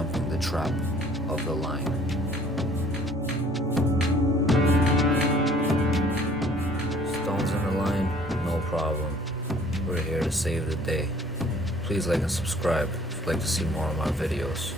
jumping the trap of the line. Stones in the line, no problem. We're here to save the day. Please like and subscribe if you'd like to see more of my videos.